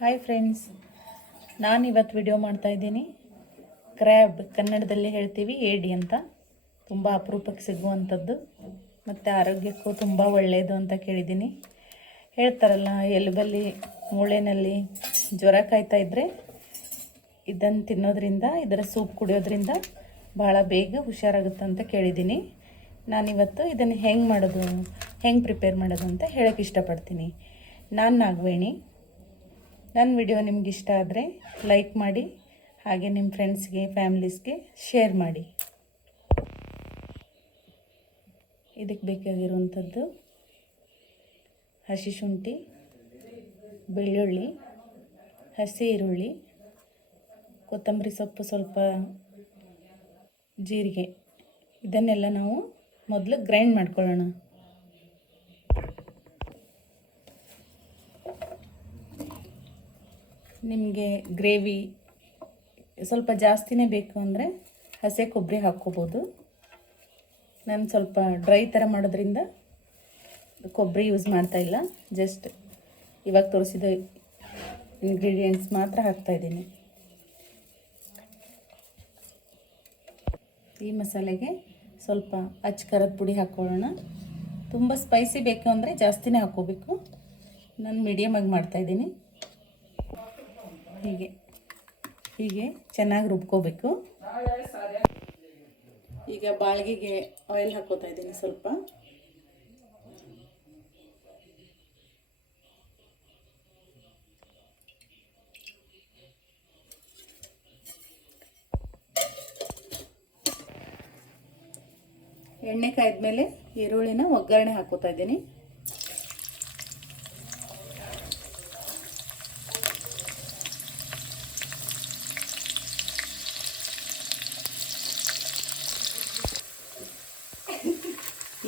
Hi friends, ನಾನಿವತ್ತು video ಮಾಡ್ತಾಯಿದ್ದೀನಿ. Crab ಕನ್ನಡದಲ್ಲಿ ಹೇಳ್ತೀವಿ ಏಡಿ ಅಂತ. ತುಂಬ ಅಪರೂಪಕ್ಕೆ ಸಿಗುವಂಥದ್ದು ಮತ್ತು ಆರೋಗ್ಯಕ್ಕೂ ತುಂಬ ಒಳ್ಳೆಯದು ಅಂತ ಕೇಳಿದ್ದೀನಿ. ಹೇಳ್ತಾರಲ್ಲ, ಎಲುಬಲ್ಲಿ ಮೂಳೆಯಲ್ಲಿ ಜ್ವರ ಕಾಯ್ತಾ ಇದ್ದರೆ ಇದನ್ನು ತಿನ್ನೋದ್ರಿಂದ, ಇದರ ಸೂಪ್ ಕುಡಿಯೋದ್ರಿಂದ ಭಾಳ ಬೇಗ ಹುಷಾರಾಗುತ್ತೆ ಅಂತ ಕೇಳಿದ್ದೀನಿ. ನಾನಿವತ್ತು ಇದನ್ನು ಹೆಂಗೆ ಪ್ರಿಪೇರ್ ಮಾಡೋದು ಅಂತ ಹೇಳೋಕ್ಕೆ ಇಷ್ಟಪಡ್ತೀನಿ. ನಾನು ನಾಗವೇಣಿ. ನನ್ನ ವಿಡಿಯೋ ನಿಮ್ಗೆ ಇಷ್ಟ ಆದರೆ ಲೈಕ್ ಮಾಡಿ, ಹಾಗೆ ನಿಮ್ಮ ಫ್ರೆಂಡ್ಸ್ಗೆ ಫ್ಯಾಮಿಲೀಸ್ಗೆ ಶೇರ್ ಮಾಡಿ. ಇದಕ್ಕೆ ಬೇಕಾಗಿರುವಂಥದ್ದು ಹಸಿ ಶುಂಠಿ, ಬೆಳ್ಳುಳ್ಳಿ, ಹಸಿ ಈರುಳ್ಳಿ, ಕೊತ್ತಂಬರಿ ಸೊಪ್ಪು, ಸ್ವಲ್ಪ ಜೀರಿಗೆ. ಇದನ್ನೆಲ್ಲ ನಾವು ಮೊದಲು ಗ್ರೈಂಡ್ ಮಾಡ್ಕೊಳ್ಳೋಣ. ನಿಮಗೆ ಗ್ರೇವಿ ಸ್ವಲ್ಪ ಜಾಸ್ತಿನೇ ಬೇಕು ಅಂದರೆ ಹಸಿ ಕೊಬ್ಬರಿ ಹಾಕ್ಕೋಬೋದು. ನಾನು ಸ್ವಲ್ಪ ಡ್ರೈ ಥರ ಮಾಡೋದ್ರಿಂದ ಕೊಬ್ಬರಿ ಯೂಸ್ ಮಾಡ್ತಾಯಿಲ್ಲ. ಜಸ್ಟ್ ಇವಾಗ ತೋರಿಸಿದ ಇಂಗ್ರೀಡಿಯೆಂಟ್ಸ್ ಮಾತ್ರ ಹಾಕ್ತಾಯಿದ್ದೀನಿ. ಈ ಮಸಾಲೆಗೆ ಸ್ವಲ್ಪ ಅಚ್ಚ ಖಾರದ ಪುಡಿ ಹಾಕ್ಕೊಳ್ಳೋಣ. ತುಂಬ ಸ್ಪೈಸಿ ಬೇಕು ಅಂದರೆ ಜಾಸ್ತಿನೇ ಹಾಕ್ಕೋಬೇಕು. ನಾನು ಮೀಡಿಯಮಾಗಿ ಮಾಡ್ತಾಯಿದ್ದೀನಿ. ಹೀಗೆ ಚೆನ್ನಾಗಿ ರುಬ್ಕೋಬೇಕು. ಈಗ ಬಾಳ್ಗಿಗೆ ಆಯಿಲ್ ಹಾಕೋತಾ ಇದ್ದೀನಿ ಸ್ವಲ್ಪ. ಎಣ್ಣೆ ಕಾಯ್ದ್ಮೇಲೆ ಈರುಳ್ಳಿನ ಒಗ್ಗರಣೆ ಹಾಕೋತಾ ಇದ್ದೀನಿ.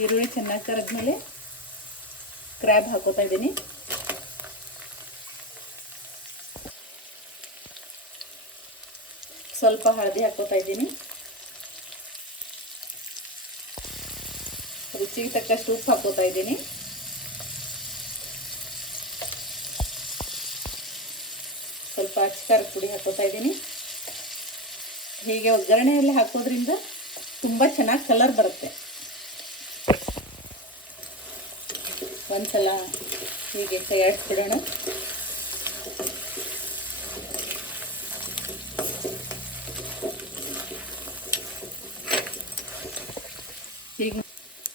ಈರುಳ್ಳಿ ಚೆನ್ನಾಗಿ ಕರದ್ಮೇಲೆ ಕ್ರ್ಯಾಬ್ ಹಾಕೋತಾ ಇದ್ದೀನಿ. ಸ್ವಲ್ಪ ಹಳದಿ ಹಾಕೋತಾ ಇದ್ದೀನಿ. ರುಚಿಗೆ ತಕ್ಕಷ್ಟು ಉಪ್ಪು ಹಾಕೋತಾ ಇದ್ದೀನಿ. ಸ್ವಲ್ಪ ಅಚ್ಚ ಖಾರದ ಪುಡಿ ಹಾಕೋತಾ ಇದ್ದೀನಿ. ಹೀಗೆ ಒಗ್ಗರಣೆಯಲ್ಲಿ ಹಾಕೋದ್ರಿಂದ ತುಂಬ ಚೆನ್ನಾಗಿ ಕಲರ್ ಬರುತ್ತೆ. ಒಂದ್ಸಲ ಹೀಗೆ ಕೈ ಆಡಿಸ್ಬಿಡೋಣ. ಹೀಗೆ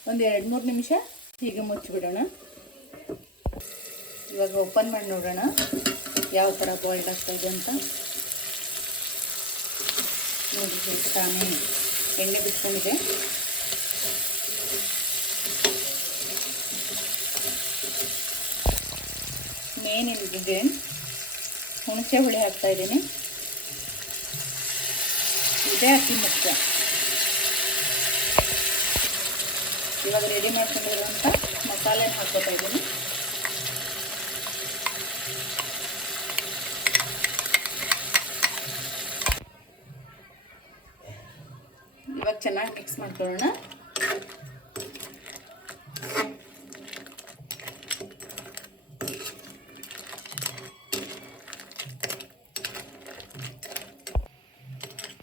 ಒಂದು 2-3 ನಿಮಿಷ ಹೀಗೆ ಮುಚ್ಚಿಬಿಡೋಣ. ಇವಾಗ ಓಪನ್ ಮಾಡಿ ನೋಡೋಣ ಯಾವ ಥರ ಬಾಯ್ಲ್ಡ್ ಆಗ್ತಾಯಿದೆ ಅಂತ. ನೋಡಿ, ತಾನೇ ಎಣ್ಣೆ ಬಿಟ್ಕೊಂಡಿದೆ. ಮೇನ್ ಇಂಗ್ರೀಡಿಯೆಂಟ್ ಹುಣಸೆ ಹುಳಿ ಹಾಕ್ತಾ ಇದ್ದೀನಿ. ಇದೇ ಅತಿ ಮುಖ್ಯ. ಇವಾಗ ರೆಡಿ ಮಾಡ್ಕೊಂಡಿರುವಂಥ ಮಸಾಲೆ ಹಾಕೋತಾ ಇದ್ದೀನಿ. ಇವಾಗ ಚೆನ್ನಾಗಿ ಮಿಕ್ಸ್ ಮಾಡ್ಕೊಳ್ಳೋಣ.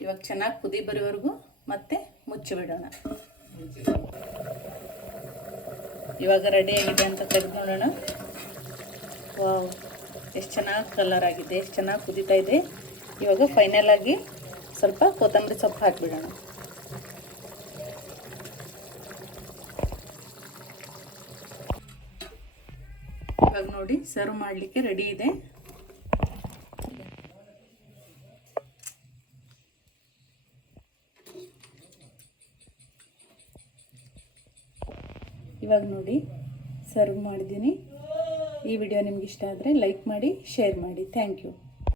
ಇವಾಗ ಚೆನ್ನಾಗಿ ಕುದಿ ಬರೋವರೆಗೂ ಮತ್ತೆ ಮುಚ್ಚಿಬಿಡೋಣ. ಇವಾಗ ರೆಡಿಯಾಗಿದೆ ಅಂತ ತೆಗೆದು ನೋಡೋಣ. ವಾವ್, ಎಷ್ಟು ಚೆನ್ನಾಗಿ ಕಲರ್ ಆಗಿದೆ, ಎಷ್ಟು ಚೆನ್ನಾಗಿ ಕುದೀತಾ ಇದೆ. ಇವಾಗ ಫೈನಲ್ ಆಗಿ ಸ್ವಲ್ಪ ಕೊತ್ತಂಬರಿ ಸೊಪ್ಪು ಹಾಕಿಬಿಡೋಣ. ಇವಾಗ ನೋಡಿ, ಸರ್ವ್ ಮಾಡಲಿಕ್ಕೆ ರೆಡಿ ಇದೆ. ಇವಾಗ ನೋಡಿ, ಸರ್ವ್ ಮಾಡಿದ್ದೀನಿ. ಈ ವಿಡಿಯೋ ನಿಮ್ಗೆ ಇಷ್ಟ ಆದರೆ ಲೈಕ್ ಮಾಡಿ, ಶೇರ್ ಮಾಡಿ. Thank you.